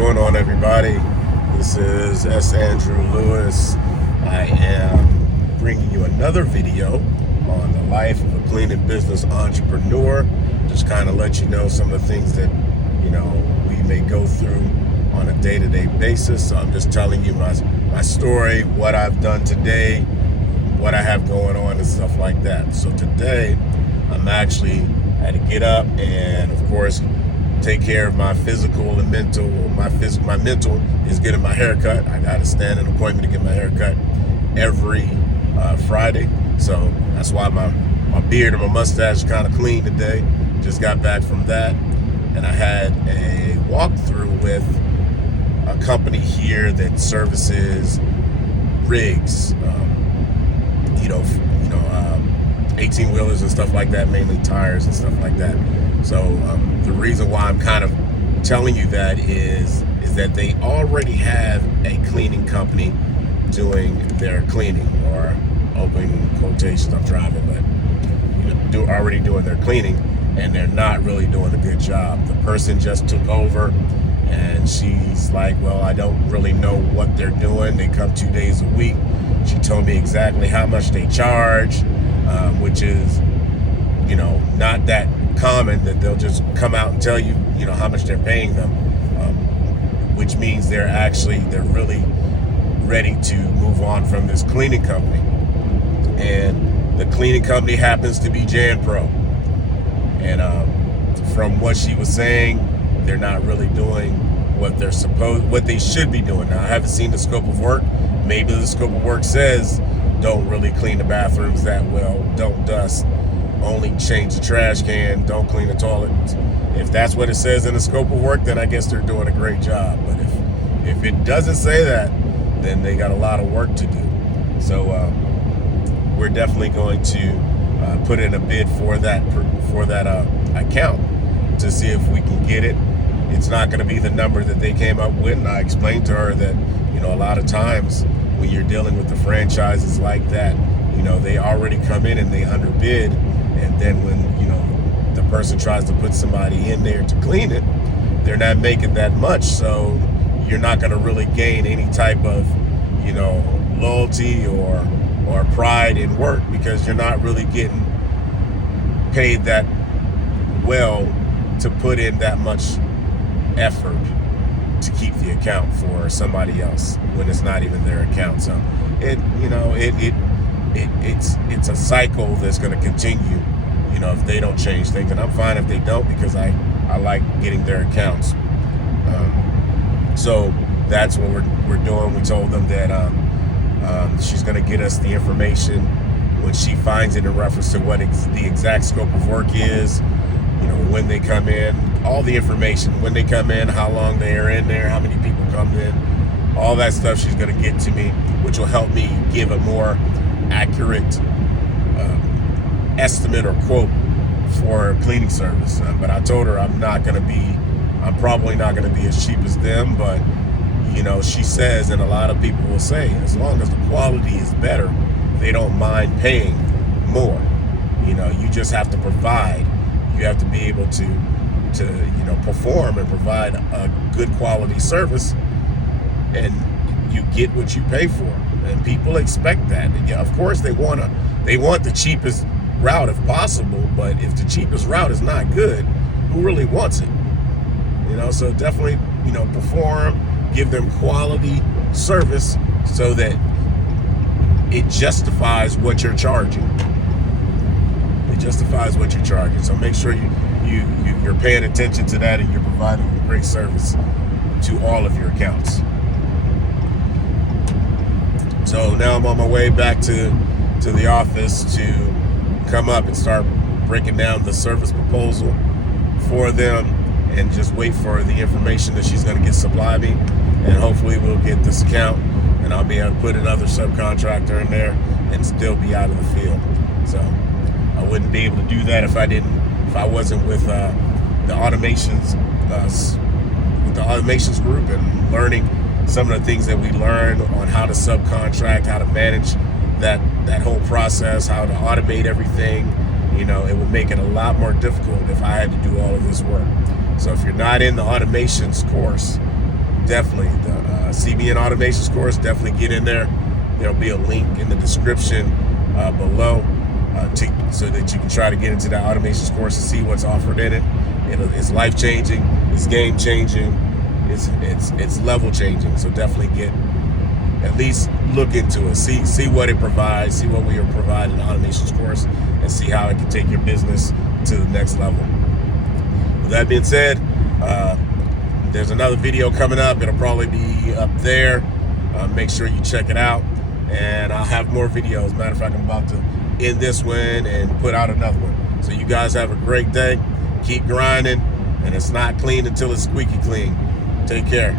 going on, everybody? This is S. Andrew Lewis. I am bringing you another video on the life of a cleaning business entrepreneur. Just kind of let you know some of the things that, we may go through on a day-to-day basis. So I'm just telling you my story, what I've done today, what I have going on and stuff like that. So today, I'm actually had to get up and, of course, take care of my physical and mental. My mental is getting my hair cut. I got to stand an appointment to get my hair cut every Friday. So that's why my beard and my mustache is kind of clean today. Just got back from that. And I had a walkthrough with a company here that services rigs, 18-wheelers and stuff like that, mainly tires and stuff like that. So the reason why I'm kind of telling you that is that they already have a cleaning company doing their cleaning, or open quotations, I'm driving, but already doing their cleaning, and they're not really doing a good job. The person just took over, and she's like, well, I don't really know what they're doing. They come 2 days a week. She told me exactly how much they charge, which is, not that common, that they'll just come out and tell you, how much they're paying them, which means they're really ready to move on from this cleaning company. And the cleaning company happens to be Jan Pro. And from what she was saying, they're not really doing what they should be doing. Now, I haven't seen the scope of work. Maybe the scope of work says don't really clean the bathrooms that well, don't dust, only change the trash can, don't clean the toilets. If that's what it says in the scope of work, then I guess they're doing a great job. But if it doesn't say that, then they got a lot of work to do. So we're definitely going to put in a bid for that account to see if we can get it. It's not going to be the number that they came up with, and I explained to her that a lot of times when you're dealing with the franchises like that, they already come in and they underbid, and then when the person tries to put somebody in there to clean it, they're not making that much, so you're not going to really gain any type of loyalty or pride in work, because you're not really getting paid that well to put in that much effort to keep the account for somebody else when it's not even their account. So it's a cycle that's going to continue, if they don't change things. And I'm fine if they don't, because I like getting their accounts. So that's what we're doing. We told them that she's going to get us the information when she finds it in reference to what the exact scope of work is, when they come in, all the information, when they come in, how long they are in there, how many people come in, all that stuff she's going to get to me, which will help me give a more accurate estimate or quote for cleaning service. But I told her I'm probably not going to be as cheap as them, but she says, and a lot of people will say, as long as the quality is better, they don't mind paying more. You just have to provide. You have to be able to perform and provide a good quality service, and you get what you pay for. And people expect that. And yeah, of course they want the cheapest route if possible, but if the cheapest route is not good, who really wants it? So definitely, perform, give them quality service so that it justifies what you're charging. It justifies what you're charging. So make sure you're paying attention to that, and you're providing a great service to all of your accounts. So now I'm on my way back to the office to come up and start breaking down the service proposal for them, and just wait for the information that she's going to supply me, and hopefully we'll get this account, and I'll be able to put another subcontractor in there and still be out of the field. So I wouldn't be able to do that if I wasn't with the automations group, and learning some of the things that we learned on how to subcontract, how to manage that whole process, how to automate everything. It would make it a lot more difficult if I had to do all of this work. So if you're not in the automations course, definitely, the CBN Automations course, definitely get in there. There'll be a link in the description below so that you can try to get into that automations course and see what's offered in it. It's life-changing, it's game-changing, it's level-changing. So definitely at least look into it, see what it provides, see what we are providing in the automations course, and see how it can take your business to the next level. With that being said, there's another video coming up. It'll probably be up there. Make sure you check it out, and I'll have more videos. Matter of fact, I'm about to end this one and put out another one. So you guys have a great day. Keep grinding, and it's not clean until it's squeaky clean. Take care.